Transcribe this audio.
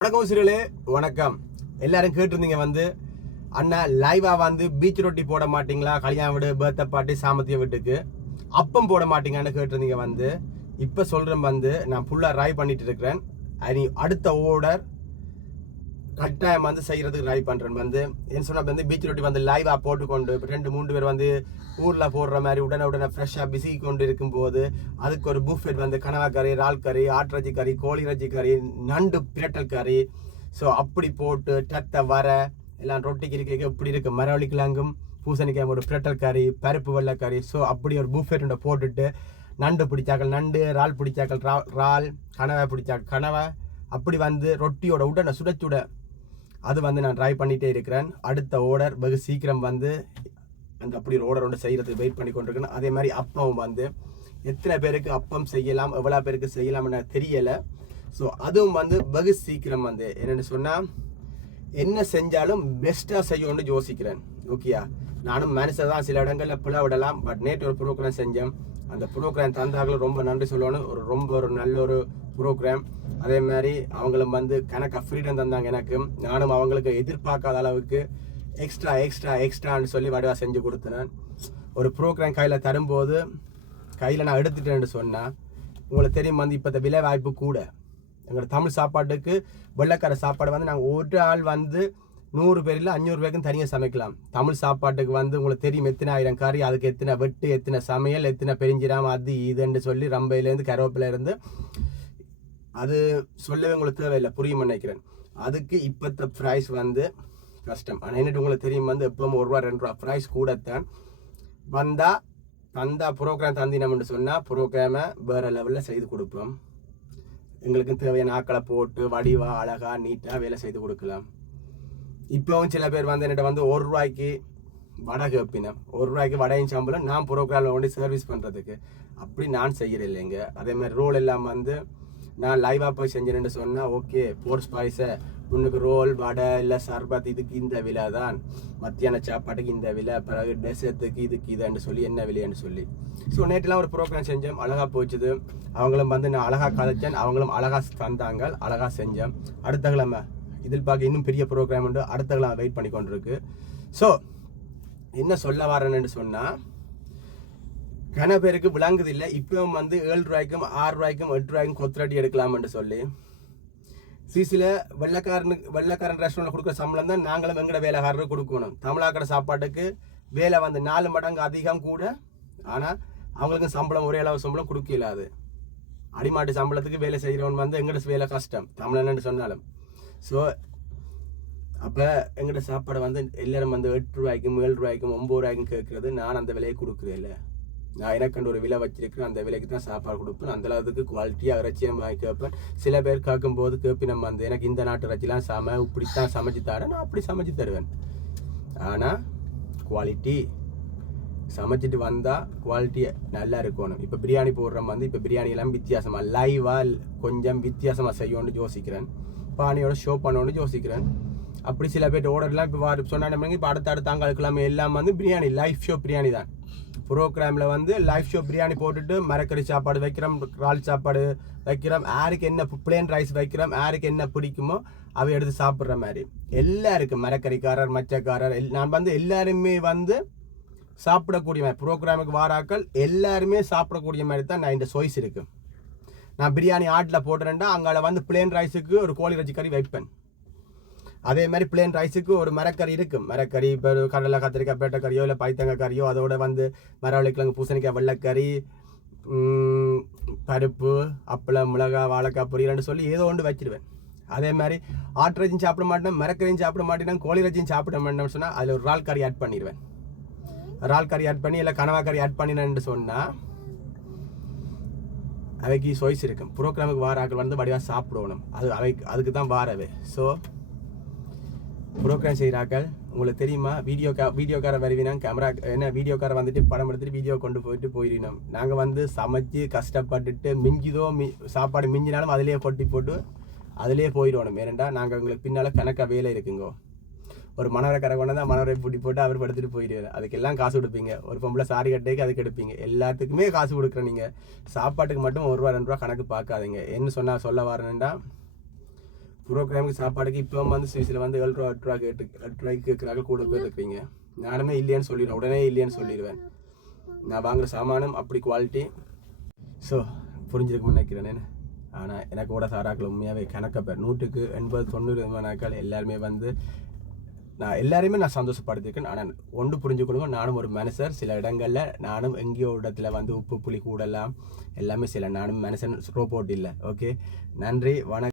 வணக்கம் சிறுகளே, வணக்கம். எல்லாரும் கேட்டிருந்தீங்க அண்ணா லைவா பீச் ரொட்டி போட மாட்டீங்களா, கல்யாண வீடு, பர்த்டே பார்ட்டி, சாமத்திய வீட்டுக்கு அப்பம் போட மாட்டீங்கன்னு கேட்டிருந்தீங்க. இப்போ சொல்றேன், நான் ஃபுல்லாக ட்ரை பண்ணிட்டு இருக்கிறேன். அடுத்த ஆர்டர் கட்டாயம் செய்யறதுக்கு ட்ரை பண்றேன். என்ன சொன்னா பீச் ரொட்டி லைவா போட்டுக்கொண்டு 2-3 பேர் ஊர்ல போடுற மாதிரி உடனே ஃப்ரெஷ்ஷா பிசி கொண்டு இருக்கும் போது அதுக்கு ஒரு புஃபெட் கனவா கறி, இறால் கறி, ஆட்டிறச்சி கறி, கோழி இறைச்சி கறி, நண்டு பிரட்டல் கறி. ஸோ அப்படி போட்டு டத்தை வர எல்லாம் ரொட்டிக்கு இருக்க இப்படி இருக்கு. மரவள்ளிக்கிழங்கும் பூசணிக்காய் ஒரு பிரட்டல் கறி, பருப்பு வெள்ளை கறி. ஸோ அப்படி ஒரு புஃபெட் போட்டுட்டு நண்டு பிடிச்சாக்கள் நண்டு, இறால் பிடிச்சாக்கள் இறால், கனவா பிடிச்சாக்கள் கனவா, அப்படி ரொட்டியோட உடனே சுட அது நான் ட்ரை பண்ணிட்டே இருக்கிறேன். அடுத்த ஆர்டர் வெகு சீக்கிரம் அப்படி ஒரு ஆர்டர் ஒன்று செய்யறதுக்கு வெயிட் பண்ணி கொண்டிருக்கேன். அதே மாதிரி அப்பம் எத்தனை பேருக்கு அப்பம் செய்யலாம், எவ்வளோ பேருக்கு செய்யலாம்னு தெரியலை. ஸோ அதுவும் வெகு சீக்கிரம் என்னென்னு சொன்னால் என்ன செஞ்சாலும் பெஸ்ட்டாக செய்யணும்னு யோசிக்கிறேன். ஓகேயா, நானும் மனசை தான் சில இடங்களில் பிழை விடலாம். பட் நேற்று ஒரு ப்ரோக்ராம் செஞ்சேன். அந்த ப்ரோக்ராம் தந்தாங்களும் ரொம்ப நன்றி சொல்லணும். ஒரு நல்ல ஒரு ப்ரோக்ராம். அதே மாதிரி அவங்களும் கணக்காக ஃப்ரீடம் தந்தாங்க எனக்கு. நானும் அவங்களுக்கு எதிர்பார்க்காத அளவுக்கு எக்ஸ்ட்ரான்னு சொல்லி வடிவாக செஞ்சு கொடுத்தேன். ஒரு ப்ரோக்ராம் கையில் தரும்போது கையில் நான் எடுத்துட்டேன்னு சொன்னால் உங்களுக்கு தெரியும், இப்போ விலை வாய்ப்பு கூட. எங்களோட தமிழ் சாப்பாட்டுக்கு வெள்ளைக்கார சாப்பாடு நாங்கள் ஒரு ஆள் 100 பேர் இல்லை 500 பேருக்கும் தனியாக சமைக்கலாம். தமிழ் சாப்பாட்டுக்கு உங்களுக்கு தெரியும் எத்தனை ஆயிரம் கறி, அதுக்கு எத்தனை வெட்டு, எத்தனை சமையல், எத்தனை பெரிஞ்சிராம, அது இதுன்னு சொல்லி ரம்பையிலேருந்து கருவேப்பிலேருந்து அது சொல்லவே உங்களுக்கு தேவையில்லை, புரியும் நினைக்கிறேன். அதுக்கு இப்போத்த ப்ரைஸ் கஷ்டம். ஆனால் என்னட்டு உங்களுக்கு தெரியும் எப்பவும் ₹1-2 ப்ரைஸ் கூடத்தான். தந்தா ப்ரோக்ராம் தந்தினம்னு சொன்னால் ப்ரோக்ராமை வேறு லெவலில் செய்து கொடுப்போம். எங்களுக்கு தேவையான ஆக்களை போட்டு வடிவா அழகா நீட்டாக வேலை செய்து கொடுக்கலாம். இப்போவும் சில பேர் என்கிட்ட ₹1 வடை கேட்பினேன். ₹1 வடையும் சம்பளம் நான் ப்ரோக்ராமில் கொண்டு சர்வீஸ் பண்ணுறதுக்கு. அப்படி நான் செய்கிறேன் இல்லைங்க. அதே மாதிரி ரோல் எல்லாம் நான் லைவாக போய் செஞ்சேன்னு சொன்னால் ஓகே, போர்ஸ் பாய்ஸை உனக்கு ரோல், வடை இல்லை சர்பத் இதுக்கு இந்த விலை தான், மத்தியான சாப்பாட்டுக்கு இந்த விலை, பிறகு டெசர்ட்டுக்கு இதுக்கு இதுன்னு சொல்லி என்ன விலைன்னு சொல்லி. ஸோ நேற்றுலாம் ஒரு ப்ரோக்ராம் செஞ்சோம், அழகாக போச்சுது. அவங்களும் நான் அழகாக கதைச்சேன், அவங்களும் அழகாக தந்தாங்க, அழகாக செஞ்சேன். அடுத்த கிழமை இதில் பார்க்க இன்னும் பெரிய ப்ரோக்ராம் உண்டு. அடுத்த கிழமை வெயிட் பண்ணி கொண்டிருக்கு. ஸோ என்ன சொல்ல வரேன்னு சொன்னால், கன பேருக்கு விளங்குது இல்லை. இப்பவும் ₹7, ₹6, ₹8 கொத்தரட்டி எடுக்கலாம்னு சொல்லி சிசில வெள்ளக்காரன் ரெஸ்டாரண்ட்ல கொடுக்குற சம்பளம் தான் நாங்களும் எங்கட வேலைக்காரருக்கு கொடுக்கணும். தமிழாக்கடை சாப்பாட்டுக்கு வேலை 4 மடங்கு அதிகம் கூட. ஆனால் அவங்களுக்கு சம்பளம் ஒரே அளவு சம்பளம் கொடுக்க இல்லாது. அடிமாட்டு சம்பளத்துக்கு வேலை செய்கிறவன் எங்கட வேலை கஷ்டம், தமிழன்னு சொன்னாலும். ஸோ அப்போ எங்கட சாப்பாடு எல்லாரும் ₹8, ₹7, ₹9 கேட்கறது. நான் அந்த விலையை கொடுக்குறேன் இல்லை. நான் எனக்கு ஒரு விலை வச்சிருக்கிறேன், அந்த விலைக்கு தான் சாப்பாடு கொடுப்பேன். அந்த அளவுக்கு குவாலிட்டியாக இறைச்சியம் வாங்கி கேட்பேன். சில பேர் கேட்கும்போது கேட்பினம் எனக்கு இந்த நாட்டு இறைச்சிலாம் இப்படித்தான் சமைச்சு தரேன், நான் அப்படி சமைச்சு தருவேன். ஆனால் குவாலிட்டி சமைச்சிட்டு வந்தால் குவாலிட்டி நல்லா இருக்கணும். இப்போ பிரியாணி போடுறோம் இப்போ பிரியாணி எல்லாம் வித்தியாசமாக லைவாக கொஞ்சம் வித்தியாசமாக செய்யணும்னு யோசிக்கிறேன். பானியோட ஷோ பண்ணணும்னு யோசிக்கிறேன். அப்படி சில பேர் ஓர்டர்லாம் இப்போ சொன்னாங்க. இப்போ அடுத்த அங்களுக்கெல்லாம் எல்லாம் பிரியாணி லைவ் ஷோ பிரியாணி தான். ப்ரோக்ராமில் லைவ் ஷோ பிரியாணி போட்டுட்டு மரக்கறி சாப்பாடு வைக்கிறோம், இறால் சாப்பாடு வைக்கிறோம், யாருக்கு என்ன பிளேன் ரைஸ் வைக்கிறோம், யாருக்கு என்ன பிடிக்குமோ அவை எடுத்து சாப்பிட்ற மாதிரி. எல்லாருக்கும் மரக்கறிக்காரர், மச்சக்காரர், நான் எல்லாருமே சாப்பிடக்கூடிய மாதிரி ப்ரோக்ராமுக்கு வாராக்கள் எல்லாருமே சாப்பிடக்கூடிய மாதிரி தான் நான் இந்த சாய்ஸ் இருக்கு. நான் பிரியாணி ஆட்டில் போட்டுறேன்டா அங்கே பிளேன் ரைஸுக்கு ஒரு கோழி இறைச்சி கறி வைப்பேன். அதே மாதிரி பிளேன் ரைஸுக்கு ஒரு மரக்கறி இருக்கும். மரக்கறி இப்போ கடலை, கத்திரிக்காய், பேட்டை கறியோ இல்லை பைத்தங்காய் கறியோ, அதோட மரவள்ளிக்கிழங்கு, பூசணிக்காய், வெள்ளைக்கறி, பருப்பு, அப்பளம், மிளகாய், வாழைக்காய் பொரியல்னு சொல்லி ஏதோ ஒன்று வச்சிருவேன். அதே மாதிரி ஆட்டிறைச்சியும் சாப்பிட மாட்டேன், மரக்கறியும் சாப்பிட மாட்டேன், கோழி இறைச்சியும் சாப்பிட மாட்டேன்னு சொன்னால் அதில் ஒரு இறால் கறி ஆட் பண்ணிடுவேன். இறால் கறி ஆட் பண்ணி இல்லை கனவா கறி ஆட் பண்ணினேன்னு சொன்னால் அவைக்கு சாய்ஸ் இருக்கும். ப்ரோக்ராமுக்கு வாராக்கள் வடிவாக சாப்பிடணும். அதுக்கு தான் வாரவே. ஸோ ப்ரோக்ராம் செய்கிறாக்கள் உங்களுக்கு தெரியுமா, வீடியோக்கார வருவினா கேமரா என்ன வீடியோக்கார படம் எடுத்துட்டு வீடியோ கொண்டு போயிடணும். நாங்கள் சமைச்சு கஷ்டப்பட்டுட்டு சாப்பாடு மிஞ்சினாலும் அதிலே போட்டு அதிலே போயிடணும். ஏனெண்டா நாங்கள் உங்களுக்கு பின்னால் கணக்காக வேலை இருக்குங்கோ. ஒரு மணவரை கரை கொண்டு தான் மணவரை பூட்டி போட்டு அவர் படுத்துட்டு போயிடுவார். அதுக்கெல்லாம் காசு கொடுப்பீங்க. ஒரு பொம்பளை சாரி கட்டைக்கு அதுக்கு எடுப்பீங்க. எல்லாத்துக்குமே காசு கொடுக்குறேன். நீங்கள் சாப்பாட்டுக்கு மட்டும் ₹1-2 கணக்கு பார்க்காதீங்க. என்ன சொல்ல வரேன்டா, ப்ரோக்ராமுக்கு சாப்பாடுக்கு இப்போ வந்து சுவிஸில் வந்து 7 ரூபா 8 ரூபா 8 ரூபாய்க்கு கேட்குறாங்க. கூட பேர் இருக்கிறீங்க. நானுமே இல்லையான்னு சொல்லிடுவேன், உடனே இல்லையான்னு சொல்லிடுவேன். நான் வாங்குகிற சாமானும் அப்படி குவாலிட்டி. ஸோ புரிஞ்சிருக்குன்னு நினைக்கிறேன். ஆனால் எனக்கு கூட சாராக்கள் உண்மையாகவே கணக்க பேர் 100க்கு 80-90 எல்லாருமே வந்து எல்லாரையுமே நான் சந்தோஷப்படுத்திருக்கேன். ஆனால் ஒன்று புரிஞ்சுக்கணுங்க, நானும் ஒரு மனுஷர். சில இடங்களில் நானும் எங்கேயோ இடத்துல வந்து உப்பு புளி கூடலாம் எல்லாமே சில நானும் மனுஷன் ரோபோட் இல்லை. ஓகே, நன்றி, வணக்கம்.